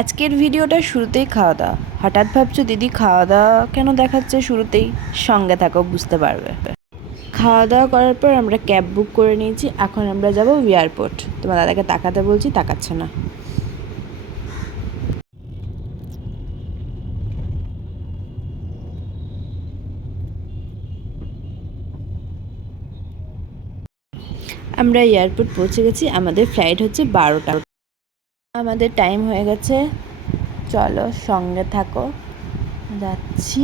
আজকের ভিডিওটা শুরুতেই খাওয়া দাওয়া। হঠাৎ ভাবছো দিদি খাওয়া দাওয়া কেন দেখাচ্ছে শুরুতেই? সঙ্গে থাকো, বুঝতে পারবে। খাওয়া দাওয়া করার পর আমরা ক্যাব বুক করে নিয়েছি। এখন আমরা যাব এয়ারপোর্ট। তোমার দাদাকে তাকাতে বলছি, তাকাচ্ছে না। আমরা এয়ারপোর্ট পৌঁছে গেছি। আমাদের ফ্লাইট হচ্ছে 12টা। আমাদের টাইম হয়ে গেছে। চলো সঙ্গে থাকো, যাচ্ছি।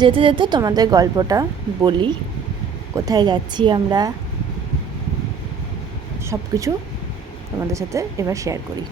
যেতে যেতে তোমাদের গল্পটা বলি, কোথায় যাচ্ছি আমরা, সব কিছু তোমাদের সাথে এবার শেয়ার করি।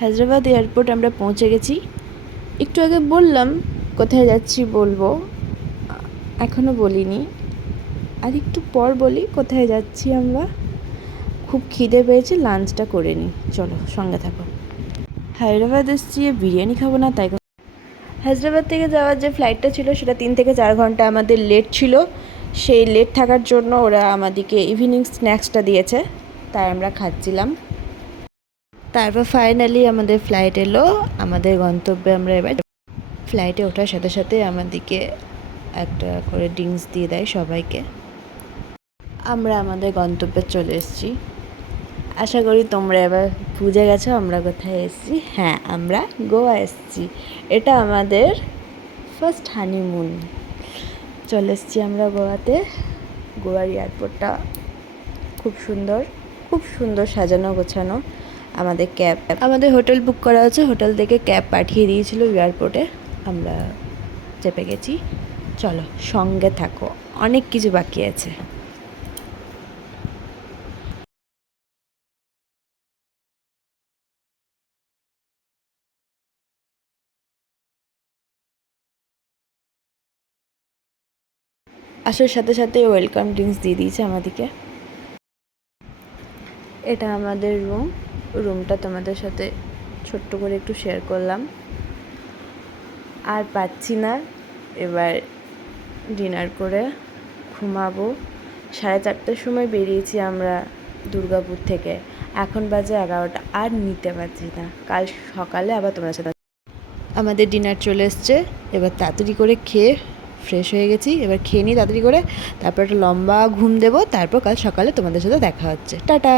হায়দ্রাবাদ এয়ারপোর্ট আমরা পৌঁছে গেছি। একটু আগে বললাম কোথায় যাচ্ছি বলবো, এখনও বলিনি। আর একটু পর বলি কোথায় যাচ্ছি আমরা। খুব খিদে পেয়েছে, লাঞ্চটা করে নিই। চলো সঙ্গে থাকো। হায়দ্রাবাদ এসছি, বিরিয়ানি খাবো না তাই। হায়দ্রাবাদ থেকে যাওয়ার যে ফ্লাইটটা ছিল সেটা 3 থেকে 4 ঘন্টা আমাদের লেট ছিল। সেই লেট থাকার জন্য ওরা আমাদেরকে ইভিনিং স্ন্যাক্সটা দিয়েছে, তাই আমরা খাচ্ছিলাম। তারপর ফাইনালি আমাদের ফ্লাইট এলো। আমাদের গন্তব্যে আমরা এবার ফ্লাইটে ওঠার সাথে সাথে আমাদেরকে একটা করে ড্রিঙ্কস দিয়ে দেয় সবাইকে। আমরা আমাদের গন্তব্যে চলে এসেছি। আশা করি তোমরা এবার বুঝে গেছো আমরা কোথায় এসেছি। হ্যাঁ, আমরা গোয়া এসেছি। এটা আমাদের ফার্স্ট হানিমুন। চলে এসেছি আমরা গোয়াতে। গোয়ার এয়ারপোর্টটা খুব সুন্দর, খুব সুন্দর সাজানো গোছানো। আমাদের হোটেল বুক করা আছে, হোটেল থেকে ক্যাব পাঠিয়ে দিয়েছিল এয়ারপোর্টে। আমরা চেপে গেছি। চলো সঙ্গে থাকো, অনেক কিছু বাকি আছে। আসার সাথে সাথে ওয়েলকাম ড্রিঙ্কস দিয়ে দিয়েছে আমাদেরকে। এটা আমাদের রুমটা তোমাদের সাথে ছোট্ট করে একটু শেয়ার করলাম। আর পাচ্ছি না, এবার ডিনার করে ঘুমাবো। 4:30টার সময় বেরিয়েছি আমরা দুর্গাপুর থেকে। এখন বাজে 11টা। আর নিতে পারছি না, কাল সকালে আবার তোমাদের সাথে। আমাদের ডিনার চলে এসছে। এবার তাড়াতাড়ি করে খেয়ে ফ্রেশ হয়ে গেছি। এবার খেয়ে নিই তাড়াতাড়ি করে, তারপর একটা লম্বা ঘুম দেবো। তারপর কাল সকালে তোমাদের সাথে দেখা হচ্ছে। টাটা।